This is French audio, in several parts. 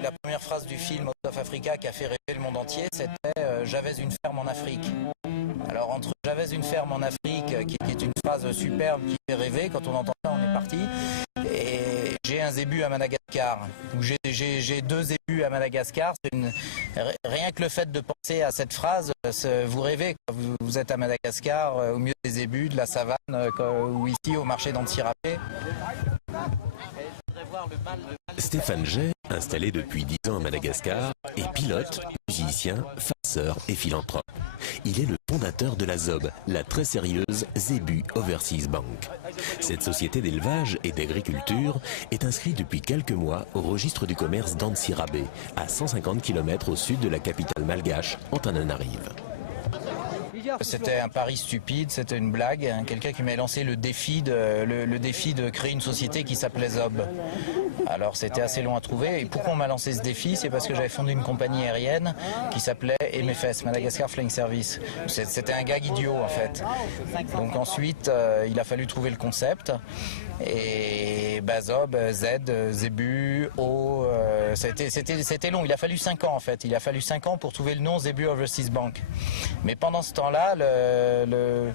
La première phrase du film Out of Africa qui a fait rêver le monde entier, c'était J'avais une ferme en Afrique. Alors entre J'avais une ferme en Afrique, qui est une phrase superbe qui fait rêver, quand on entend ça on est parti, et j'ai un zébu à Madagascar, ou j'ai deux zébus à Madagascar, rien que le fait de penser à cette phrase, vous rêvez, vous êtes à Madagascar, au milieu des zébus, de la savane, ou ici au marché d'Antsirapé. Stéphane Jay, installé depuis 10 ans à Madagascar, est pilote, musicien, farceur et philanthrope. Il est le fondateur de la ZOB, la très sérieuse Zebu Overseas Bank. Cette société d'élevage et d'agriculture est inscrite depuis quelques mois au registre du commerce d'Antsirabé, à 150 km au sud de la capitale malgache, Antananarive. C'était un pari stupide, c'était une blague. Quelqu'un qui m'a lancé le défi de créer une société qui s'appelait ZOB. Alors c'était assez long à trouver. Et pourquoi on m'a lancé ce défi? C'est parce que j'avais fondé une compagnie aérienne qui s'appelait MFS, Madagascar Flying Service. C'était un gag idiot en fait. Donc ensuite, il a fallu trouver le concept. Et ZOB, Z, Zebu, O, c'était long. Il a fallu 5 ans en fait. Il a fallu 5 ans pour trouver le nom Zebu Overseas Bank. Mais pendant ce temps-là, le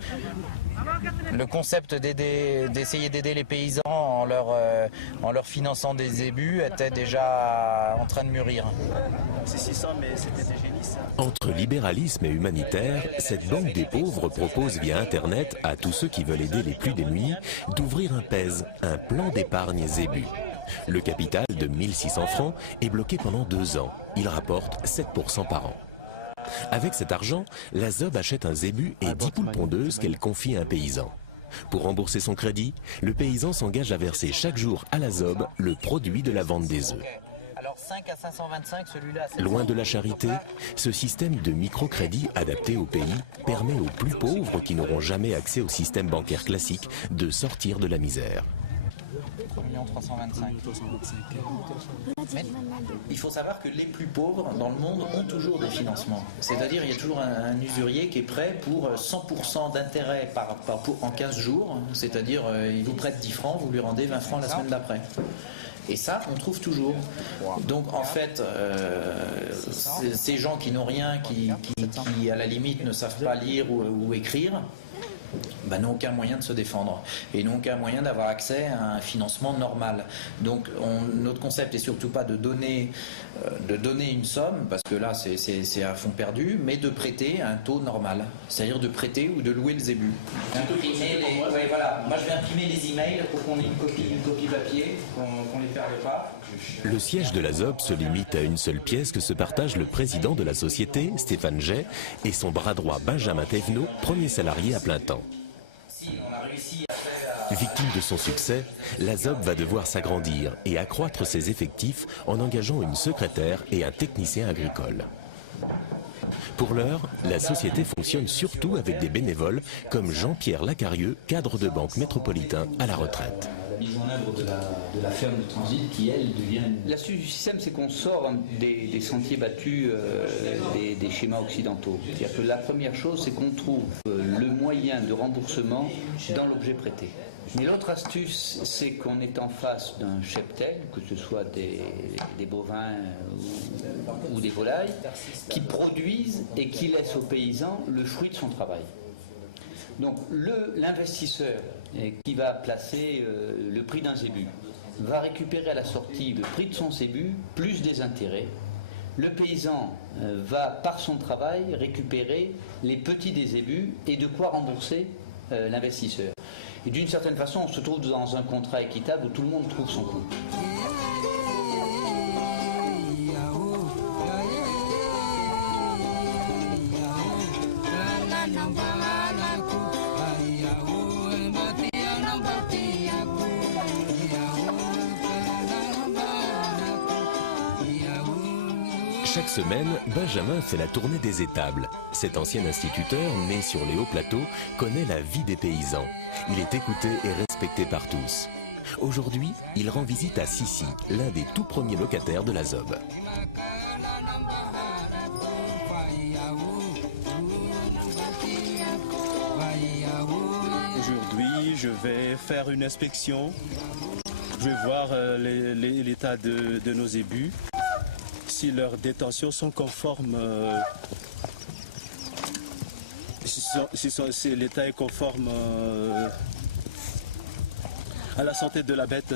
concept d'essayer d'aider les paysans en leur finançant des zébus était déjà en train de mûrir. C'est 600, mais c'était des génies, ça. Entre libéralisme et humanitaire, cette banque des pauvres propose via Internet à tous ceux qui veulent aider les plus démunis d'ouvrir un PES, un plan d'épargne zébu. Le capital de 1600 francs est bloqué pendant 2 ans. Il rapporte 7% par an. Avec cet argent, la ZOB achète un zébu et 10 poules pondeuses qu'elle confie à un paysan. Pour rembourser son crédit, le paysan s'engage à verser chaque jour à la ZOB le produit de la vente des œufs. Alors 5 à 525, celui-là. Loin de la charité, ce système de microcrédit adapté au pays permet aux plus pauvres qui n'auront jamais accès au système bancaire classique de sortir de la misère. 3 325 000. Mais il faut savoir que les plus pauvres dans le monde ont toujours des financements. C'est-à-dire il y a toujours un usurier qui est prêt pour 100% d'intérêt en 15 jours. C'est-à-dire il vous prête 10 francs, vous lui rendez 20 francs la semaine d'après. Et ça, on trouve toujours. Donc en fait, ces gens qui n'ont rien, qui à la limite ne savent pas lire ou écrire, n'ont aucun moyen de se défendre et n'ont aucun moyen d'avoir accès à un financement normal. Donc notre concept est surtout pas de donner une somme, parce que là c'est à fond perdu, mais de prêter à un taux normal, c'est-à-dire de prêter ou de louer le zébu. Voilà. Moi je vais imprimer les emails pour qu'on ait une copie papier, qu'on les perde pas. Le siège de la ZOB se limite à une seule pièce que se partagent le président de la société, Stéphane Jay, et son bras droit Benjamin Thévenot, premier salarié à plein temps. Victime de son succès, la ZOB va devoir s'agrandir et accroître ses effectifs en engageant une secrétaire et un technicien agricole. Pour l'heure, la société fonctionne surtout avec des bénévoles comme Jean-Pierre Lacarieux, cadre de banque métropolitain à la retraite. Mise en œuvre de la ferme de transit qui, elle, devient... L'astuce du système, c'est qu'on sort des sentiers battus des schémas occidentaux. C'est-à-dire que la première chose, c'est qu'on trouve le moyen de remboursement dans l'objet prêté. Mais l'autre astuce, c'est qu'on est en face d'un cheptel, que ce soit des bovins ou des volailles, qui produisent et qui laissent aux paysans le fruit de son travail. Donc l'investisseur qui va placer le prix d'un zébu va récupérer à la sortie le prix de son zébu plus des intérêts. Le paysan va par son travail récupérer les petits des zébus et de quoi rembourser l'investisseur. Et d'une certaine façon, on se trouve dans un contrat équitable où tout le monde trouve son compte. Chaque semaine, Benjamin fait la tournée des étables. Cet ancien instituteur, né sur les hauts plateaux, connaît la vie des paysans. Il est écouté et respecté par tous. Aujourd'hui, il rend visite à Sissi, l'un des tout premiers locataires de la ZOB. Aujourd'hui, je vais faire une inspection. Je vais voir l'état de nos zébus, si leurs détentions sont conformes, si l'état est conforme à la santé de la bête.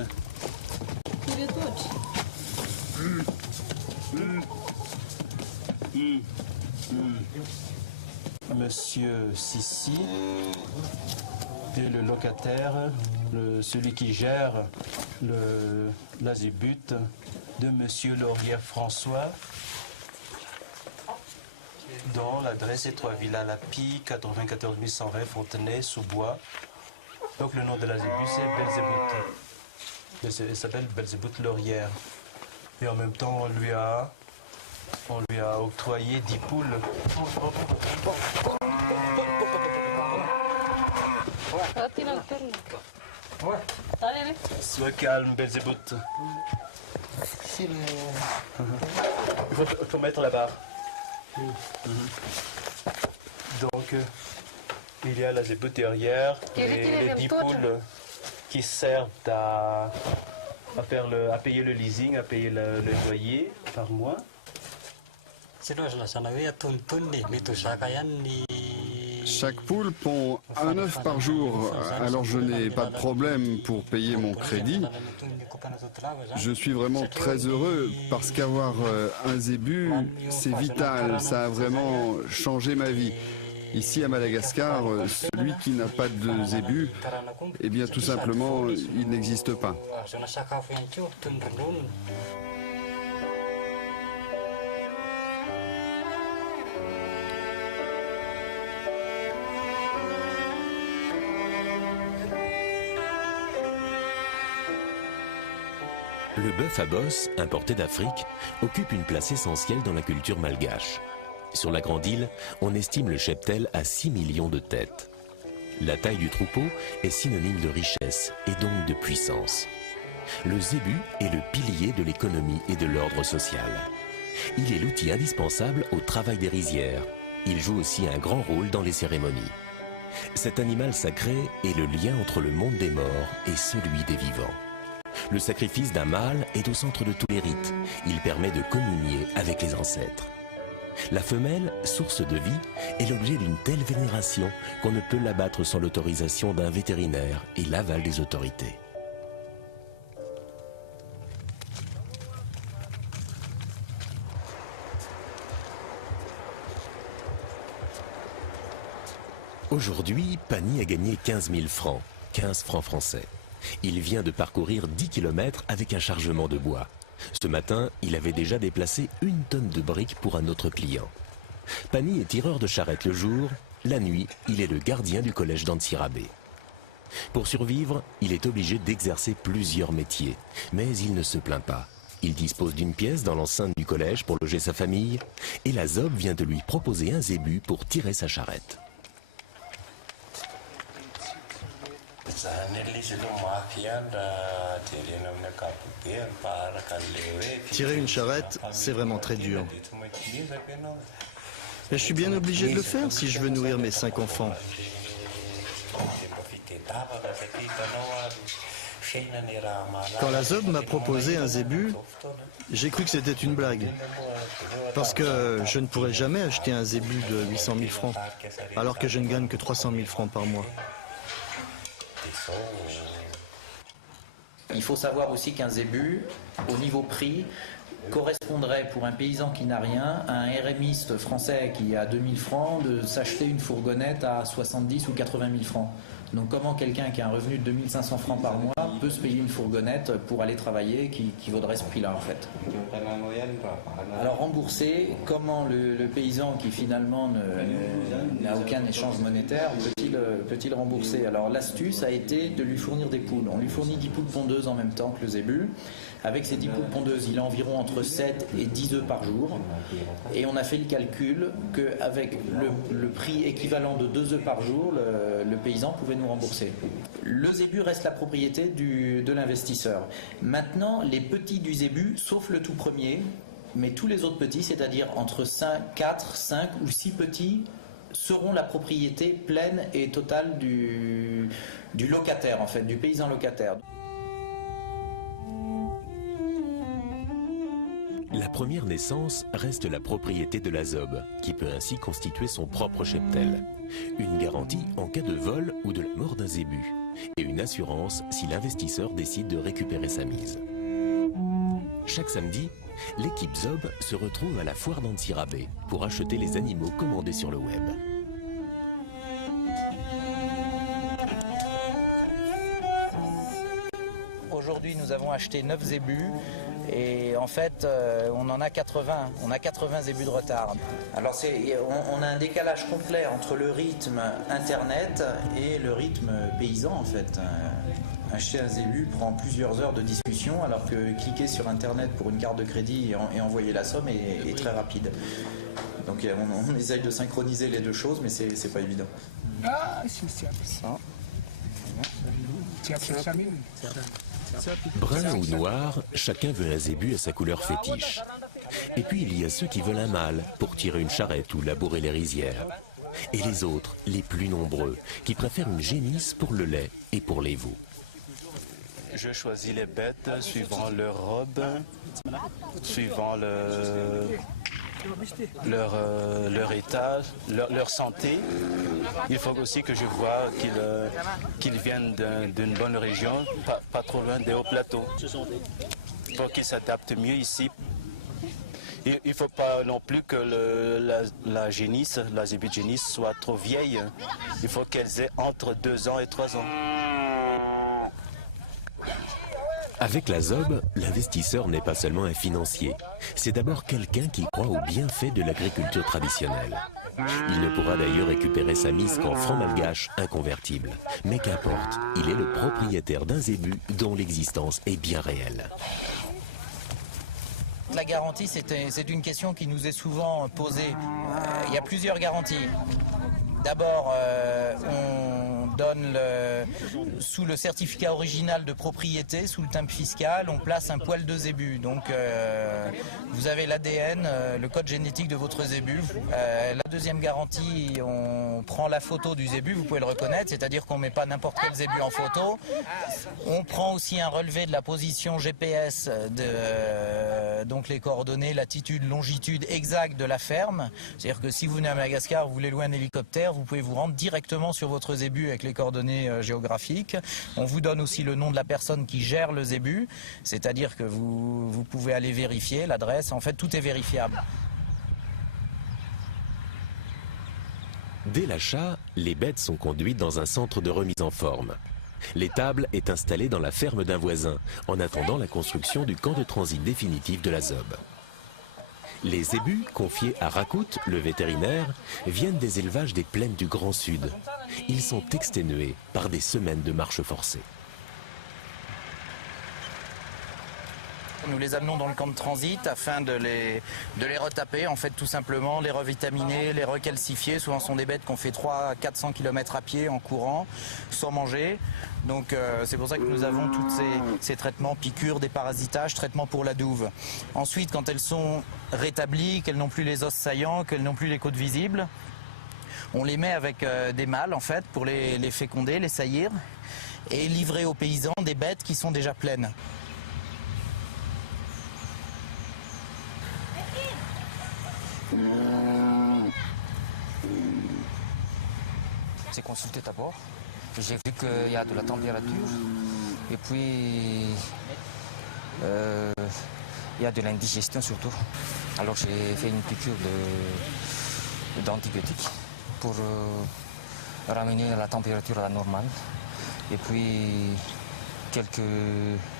Monsieur Sissi est le locataire, celui qui gère l'azébut de Monsieur Laurier François, dont l'adresse est 3 Villa Lapi, 94 120 Fontenay-sous-Bois. Donc le nom de l'azébut c'est Belzébout. Il s'appelle Belzébout Laurier. Et en même temps on lui a octroyé 10 poules. Sois calme, Belzébout. Il faut mettre la barre. Donc, il y a la zébout derrière, les 10 poules qui servent à payer le leasing, à payer le loyer par mois. Chaque poule pond un œuf par jour, alors je n'ai pas de problème pour payer mon crédit. Je suis vraiment très heureux parce qu'avoir un zébu, c'est vital, ça a vraiment changé ma vie. Ici à Madagascar, celui qui n'a pas de zébu, eh bien tout simplement, il n'existe pas. Le bœuf à bosse, importé d'Afrique, occupe une place essentielle dans la culture malgache. Sur la grande île, on estime le cheptel à 6 millions de têtes. La taille du troupeau est synonyme de richesse et donc de puissance. Le zébu est le pilier de l'économie et de l'ordre social. Il est l'outil indispensable au travail des rizières. Il joue aussi un grand rôle dans les cérémonies. Cet animal sacré est le lien entre le monde des morts et celui des vivants. Le sacrifice d'un mâle est au centre de tous les rites. Il permet de communier avec les ancêtres. La femelle, source de vie, est l'objet d'une telle vénération qu'on ne peut l'abattre sans l'autorisation d'un vétérinaire et l'aval des autorités. Aujourd'hui, Pani a gagné 15 000 francs, 15 francs français. Il vient de parcourir 10 km avec un chargement de bois. Ce matin, il avait déjà déplacé 1 tonne de briques pour un autre client. Pani est tireur de charrette le jour, la nuit, il est le gardien du collège d'Antsirabé. Pour survivre, il est obligé d'exercer plusieurs métiers, mais il ne se plaint pas. Il dispose d'une pièce dans l'enceinte du collège pour loger sa famille, et la ZOB vient de lui proposer un zébu pour tirer sa charrette. Tirer une charrette, c'est vraiment très dur. Mais je suis bien obligé de le faire si je veux nourrir mes 5 enfants. Quand la ZOB m'a proposé un zébu, j'ai cru que c'était une blague. Parce que je ne pourrais jamais acheter un zébu de 800 000 francs, alors que je ne gagne que 300 000 francs par mois. Il faut savoir aussi qu'un zébu, au niveau prix, correspondrait pour un paysan qui n'a rien à un RMiste français qui a 2000 francs de s'acheter une fourgonnette à 70 ou 80 000 francs. Donc comment quelqu'un qui a un revenu de 2500 francs par mois peut se payer une fourgonnette pour aller travailler qui vaudrait ce prix-là en fait. Alors rembourser, comment le paysan qui finalement n'a aucun échange monétaire peut-il rembourser? Alors l'astuce a été de lui fournir des poules. On lui fournit 10 poules pondeuses en même temps que le zébu. Avec ces 10 poules pondeuses, il a environ entre 7 et 10 œufs par jour. Et on a fait le calcul qu'avec le prix équivalent de 2 œufs par jour, le paysan pouvait nous rembourser. Le zébu reste la propriété de l'investisseur. Maintenant, les petits du zébu, sauf le tout premier, mais tous les autres petits, c'est-à-dire entre 4, 5 ou 6 petits, seront la propriété pleine et totale du locataire, en fait, du paysan locataire. La première naissance reste la propriété de la zob, qui peut ainsi constituer son propre cheptel. Une garantie en cas de vol ou de la mort d'un zébu. Et une assurance si l'investisseur décide de récupérer sa mise. Chaque samedi, l'équipe zob se retrouve à la foire d'Antsirabe pour acheter les animaux commandés sur le web. Aujourd'hui, nous avons acheté 9 zébus et en fait, on en a 80. On a 80 zébus de retard. Alors, on a un décalage complet entre le rythme Internet et le rythme paysan, en fait. Acheter un zébu prend plusieurs heures de discussion, alors que cliquer sur Internet pour une carte de crédit et envoyer la somme est très rapide. Donc, on essaye de synchroniser les deux choses, mais c'est pas évident. Brun ou noir, chacun veut un zébu à sa couleur fétiche. Et puis il y a ceux qui veulent un mâle pour tirer une charrette ou labourer les rizières. Et les autres, les plus nombreux, qui préfèrent une génisse pour le lait et pour les veaux. Je choisis les bêtes suivant leur robe, suivant leur état, leur santé. Il faut aussi que je vois qu'ils viennent d'une bonne région, pas trop loin des hauts plateaux, pour qu'ils s'adaptent mieux ici. Il ne faut pas non plus que la génisse, la zébu de génisse, soit trop vieille. Il faut qu'elles aient entre 2 ans et 3 ans. Avec la zob, l'investisseur n'est pas seulement un financier. C'est d'abord quelqu'un qui croit au bienfait de l'agriculture traditionnelle. Il ne pourra d'ailleurs récupérer sa mise qu'en francs malgaches inconvertibles. Mais qu'importe, il est le propriétaire d'un zébu dont l'existence est bien réelle. La garantie, c'est une question qui nous est souvent posée. Il y a plusieurs garanties. D'abord, on donne sous le certificat original de propriété, sous le timbre fiscal, on place un poil de zébu. Donc, vous avez l'ADN, le code génétique de votre zébu. La deuxième garantie, on prend la photo du zébu, vous pouvez le reconnaître, c'est-à-dire qu'on ne met pas n'importe quel zébu en photo. On prend aussi un relevé de la position GPS, donc les coordonnées, latitude, longitude exacte de la ferme. C'est-à-dire que si vous venez à Madagascar, vous voulez louer un hélicoptère, vous pouvez vous rendre directement sur votre zébu avec les coordonnées géographiques. On vous donne aussi le nom de la personne qui gère le zébu, c'est-à-dire que vous pouvez aller vérifier l'adresse. En fait, tout est vérifiable. Dès l'achat, les bêtes sont conduites dans un centre de remise en forme. L'étable est installée dans la ferme d'un voisin, en attendant la construction du camp de transit définitif de la zob. Les zébus, confiés à Rakout, le vétérinaire, viennent des élevages des plaines du Grand Sud. Ils sont exténués par des semaines de marche forcée. Nous les amenons dans le camp de transit afin de les retaper, en fait tout simplement, les revitaminer, les recalcifier. Souvent ce sont des bêtes qu'on fait 300 à 400 km à pied en courant, sans manger. Donc c'est pour ça que nous avons tous ces traitements, piqûres, déparasitage, traitements pour la douve. Ensuite, quand elles sont rétablies, qu'elles n'ont plus les os saillants, qu'elles n'ont plus les côtes visibles, on les met avec des mâles en fait pour les féconder, les saillir et livrer aux paysans des bêtes qui sont déjà pleines. J'ai consulté d'abord, j'ai vu qu'il y a de la température et puis il y a de l'indigestion surtout. Alors j'ai fait une piqûre d'antibiotiques pour ramener la température à la normale. Et puis quelques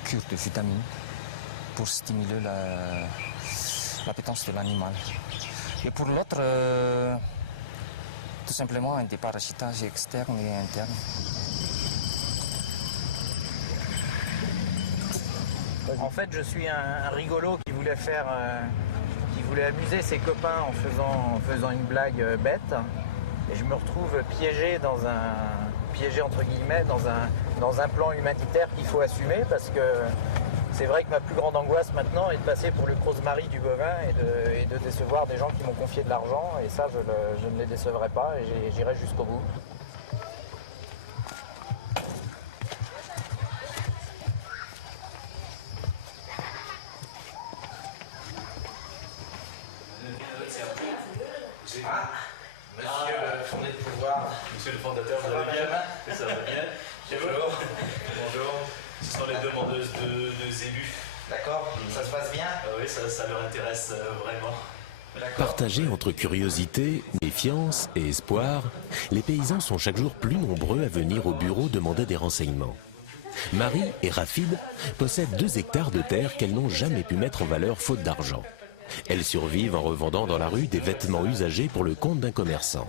cures de vitamines pour stimuler l'appétence de l'animal. Et pour l'autre, tout simplement un déparasitage externe et interne. En fait, je suis un rigolo qui voulait amuser ses copains en faisant une blague bête. Et je me retrouve piégé entre guillemets, dans un plan humanitaire qu'il faut assumer, parce que c'est vrai que ma plus grande angoisse maintenant est de passer pour le Rosemary du bovin et de décevoir des gens qui m'ont confié de l'argent, et ça je ne les décevrai pas et j'irai jusqu'au bout. Monsieur le fondateur, vous allez bien? Ça va bien. Bonjour. Bonjour. Ce sont les demandeuses de zébus. D'accord, ça se passe bien? Oui, ça leur intéresse vraiment. Partagés entre curiosité, méfiance et espoir, les paysans sont chaque jour plus nombreux à venir au bureau demander des renseignements. Marie et Rafid possèdent 2 hectares de terre qu'elles n'ont jamais pu mettre en valeur faute d'argent. Elles survivent en revendant dans la rue des vêtements usagés pour le compte d'un commerçant.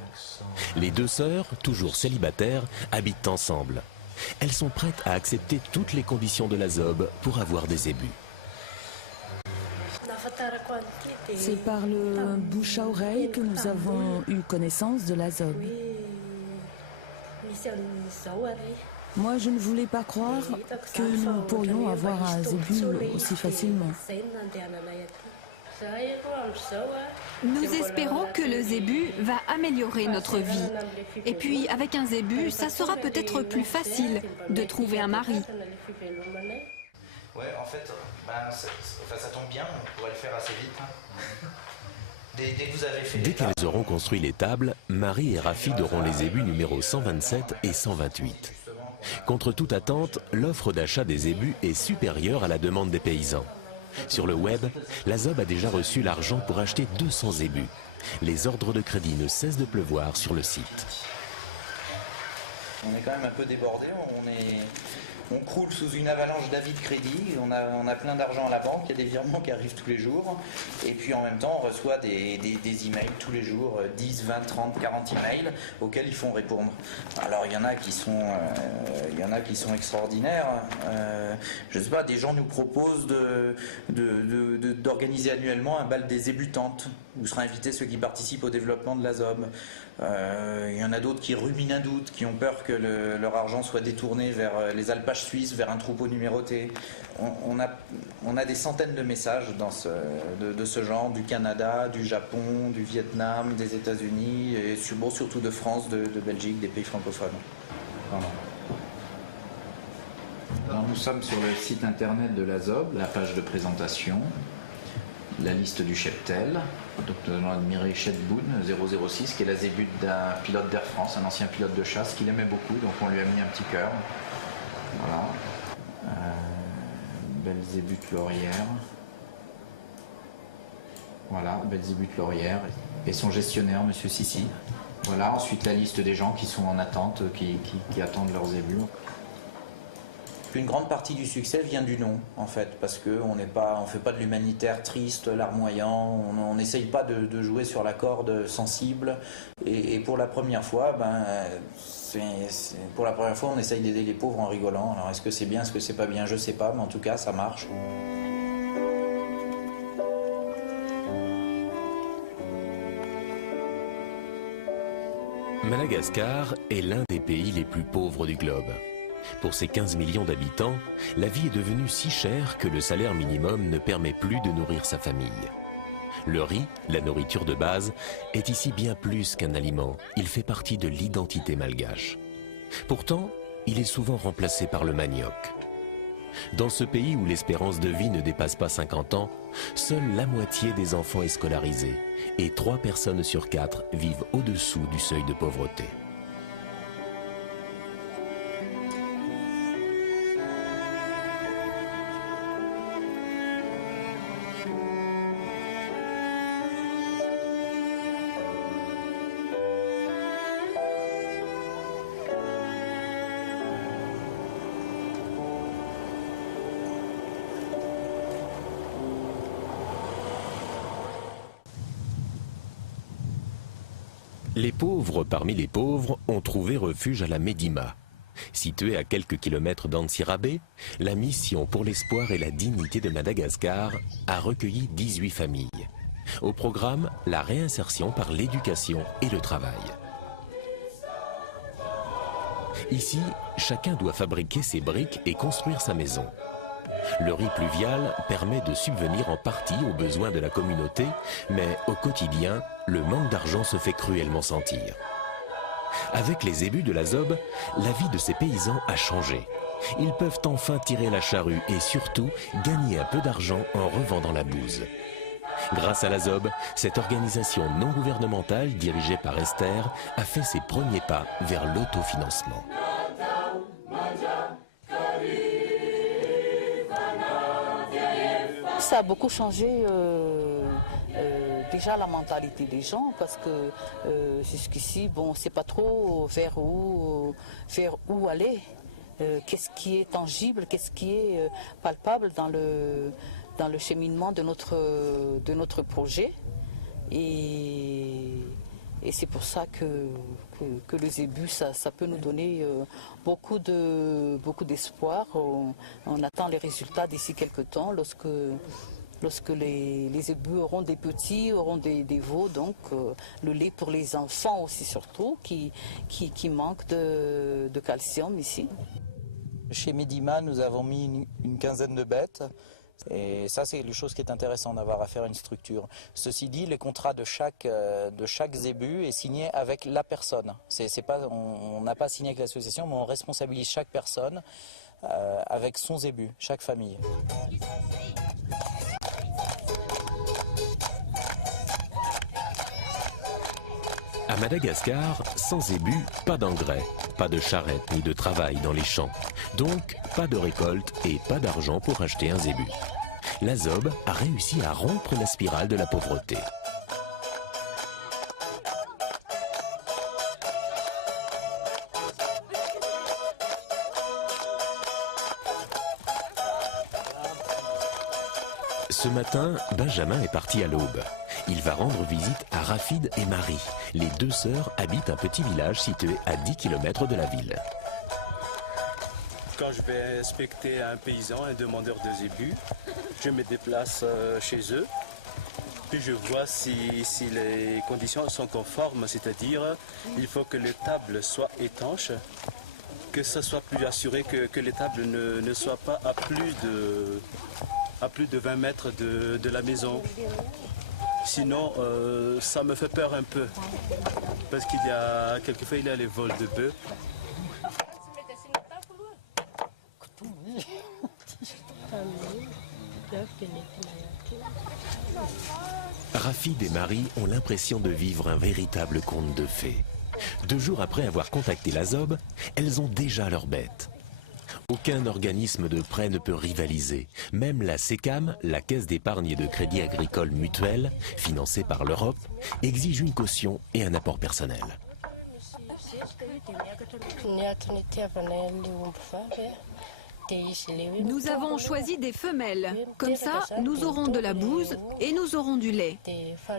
Les 2 sœurs, toujours célibataires, habitent ensemble. Elles sont prêtes à accepter toutes les conditions de la ZOB pour avoir des zébus. C'est par le bouche à oreille que nous avons eu connaissance de la ZOB. Moi, je ne voulais pas croire que nous pourrions avoir un zébu aussi facilement. Nous espérons que le zébu va améliorer notre vie. Et puis, avec un zébu, ça sera peut-être plus facile de trouver un mari. Ouais, en fait, ça tombe bien, on pourrait le faire assez vite. Dès que vous avez fait Dès qu'elles auront construit les tables, Marie et Rafid auront les zébus numéros 127 et 128. Contre toute attente, l'offre d'achat des zébus est supérieure à la demande des paysans. Sur le web, la ZOB a déjà reçu l'argent pour acheter 200 zébus. Les ordres de crédit ne cessent de pleuvoir sur le site. On est quand même un peu débordé, on croule sous une avalanche d'avis de crédit, on a plein d'argent à la banque, il y a des virements qui arrivent tous les jours, et puis en même temps on reçoit des emails tous les jours, 10, 20, 30, 40 emails auxquels il faut répondre. Alors il y en a qui sont extraordinaires, je ne sais pas, des gens nous proposent d'organiser annuellement un bal des débutantes, où seraient invités ceux qui participent au développement de la ZOB. Il y en a d'autres qui ruminent un doute, qui ont peur que leur argent soit détourné vers les alpages suisses, vers un troupeau numéroté. On a des centaines de messages de ce genre, du Canada, du Japon, du Vietnam, des États-Unis, et surtout de France, de Belgique, des pays francophones. Pardon. Alors, nous sommes sur le site internet de la ZOB, la page de présentation, la liste du cheptel. Donc nous allons admirer Chetboun 006, qui est la zébute d'un pilote d'Air France, un ancien pilote de chasse qu'il aimait beaucoup, donc on lui a mis un petit cœur. Voilà. Belle zébute laurière. Voilà, belle zébute laurière. Et son gestionnaire, Monsieur Sissi. Voilà, ensuite la liste des gens qui sont en attente, qui attendent leurs zébus. Une grande partie du succès vient du nom, en fait, parce qu'on ne fait pas de l'humanitaire triste, larmoyant, on n'essaye pas de jouer sur la corde sensible, et pour la première fois, on essaye d'aider les pauvres en rigolant. Alors est-ce que c'est bien, est-ce que c'est pas bien, je sais pas, mais en tout cas, ça marche. Madagascar est l'un des pays les plus pauvres du globe. Pour ses 15 millions d'habitants, la vie est devenue si chère que le salaire minimum ne permet plus de nourrir sa famille. Le riz, la nourriture de base, est ici bien plus qu'un aliment. Il fait partie de l'identité malgache. Pourtant, il est souvent remplacé par le manioc. Dans ce pays où l'espérance de vie ne dépasse pas 50 ans, seule la moitié des enfants est scolarisée et 3 personnes sur 4 vivent au-dessous du seuil de pauvreté. Les pauvres parmi les pauvres ont trouvé refuge à la Médima. Située à quelques kilomètres d'Antsirabe, la mission pour l'espoir et la dignité de Madagascar a recueilli 18 familles. Au programme, la réinsertion par l'éducation et le travail. Ici, chacun doit fabriquer ses briques et construire sa maison. Le riz pluvial permet de subvenir en partie aux besoins de la communauté, mais au quotidien, le manque d'argent se fait cruellement sentir. Avec les ébus de la ZOB, la vie de ces paysans a changé. Ils peuvent enfin tirer la charrue et surtout gagner un peu d'argent en revendant la bouse. Grâce à la ZOB, cette organisation non gouvernementale dirigée par Esther a fait ses premiers pas vers l'autofinancement. Ça a beaucoup changé déjà la mentalité des gens parce que jusqu'ici, bon, on ne sait pas trop vers où aller. Qu'est-ce qui est tangible, qu'est-ce qui est palpable dans le cheminement de notre projet. Et c'est pour ça que le Zébu, ça peut nous donner beaucoup d'espoir. On attend les résultats d'ici quelques temps lorsque les zébus auront des petits, auront des veaux, donc le lait pour les enfants aussi surtout, qui manque de calcium ici. Chez Médima, nous avons mis une quinzaine de bêtes. Et ça, c'est quelque chose qui est intéressant d'avoir à faire une structure. Ceci dit, les contrats de chaque zébu est signé avec la personne. On n'a pas signé avec l'association, mais on responsabilise chaque personne avec son zébu, chaque famille. À Madagascar, sans zébu, pas d'engrais, pas de charrette ni de travail dans les champs. Donc, pas de récolte et pas d'argent pour acheter un zébu. La ZOB a réussi à rompre la spirale de la pauvreté. Ce matin, Benjamin est parti à l'aube. Il va rendre visite à Rafid et Marie. Les deux sœurs habitent un petit village situé à 10 km de la ville. Quand je vais inspecter un paysan, un demandeur de zébu, je me déplace chez eux. Puis je vois si les conditions sont conformes, c'est-à-dire il faut que les tables soient étanches, que ce soit plus assuré que les tables ne soient pas à plus de 20 mètres de la maison. Sinon, ça me fait peur un peu, parce qu'il y a quelquefois il y a les vols de bœufs. Rafid et Marie ont l'impression de vivre un véritable conte de fées. 2 jours après avoir contacté la ZOB, elles ont déjà leurs bêtes. Aucun organisme de prêt ne peut rivaliser. Même la SECAM, la Caisse d'épargne et de crédit agricole mutuelle, financée par l'Europe, exige une caution et un apport personnel. Nous avons choisi des femelles. Comme ça, nous aurons de la bouse et nous aurons du lait.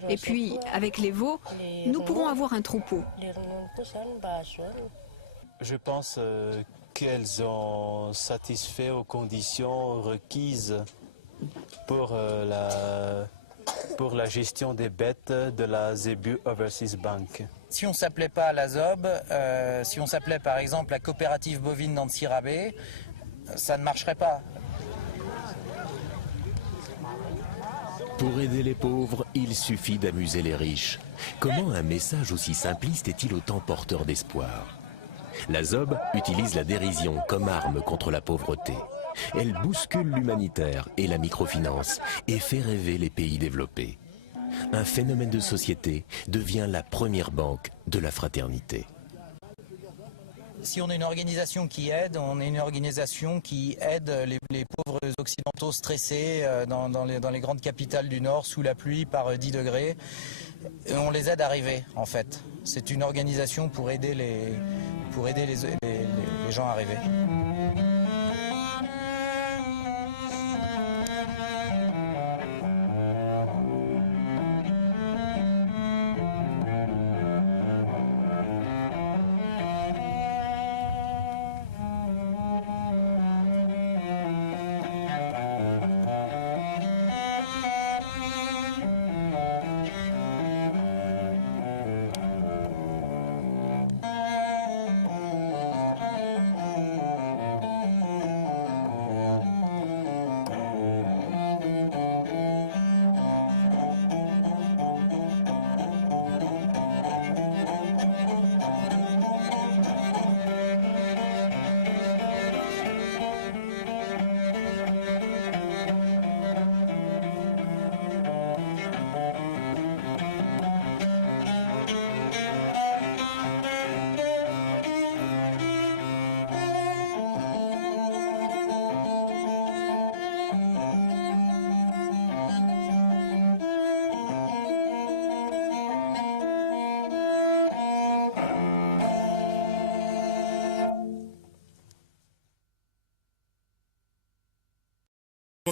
Et puis, avec les veaux, nous pourrons avoir un troupeau. Je pense qu'elles ont satisfait aux conditions requises pour la gestion des bêtes de la Zebu Overseas Bank. Si on ne s'appelait pas la ZOB, si on s'appelait par exemple la coopérative bovine d'Antsirabe, ça ne marcherait pas. Pour aider les pauvres, il suffit d'amuser les riches. Comment un message aussi simpliste est-il autant porteur d'espoir ? La ZOB utilise la dérision comme arme contre la pauvreté. Elle bouscule l'humanitaire et la microfinance et fait rêver les pays développés. Un phénomène de société devient la première banque de la fraternité. Si on est une organisation qui aide, on est une organisation qui aide les pauvres occidentaux stressés dans les grandes capitales du Nord sous la pluie par 10 degrés. Et on les aide à arriver en fait. C'est une organisation pour aider les gens à arriver.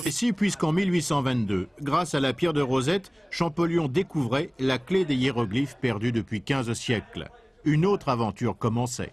Ici, puisqu'en 1822, grâce à la pierre de Rosette, Champollion découvrait la clé des hiéroglyphes perdus depuis 15 siècles. Une autre aventure commençait.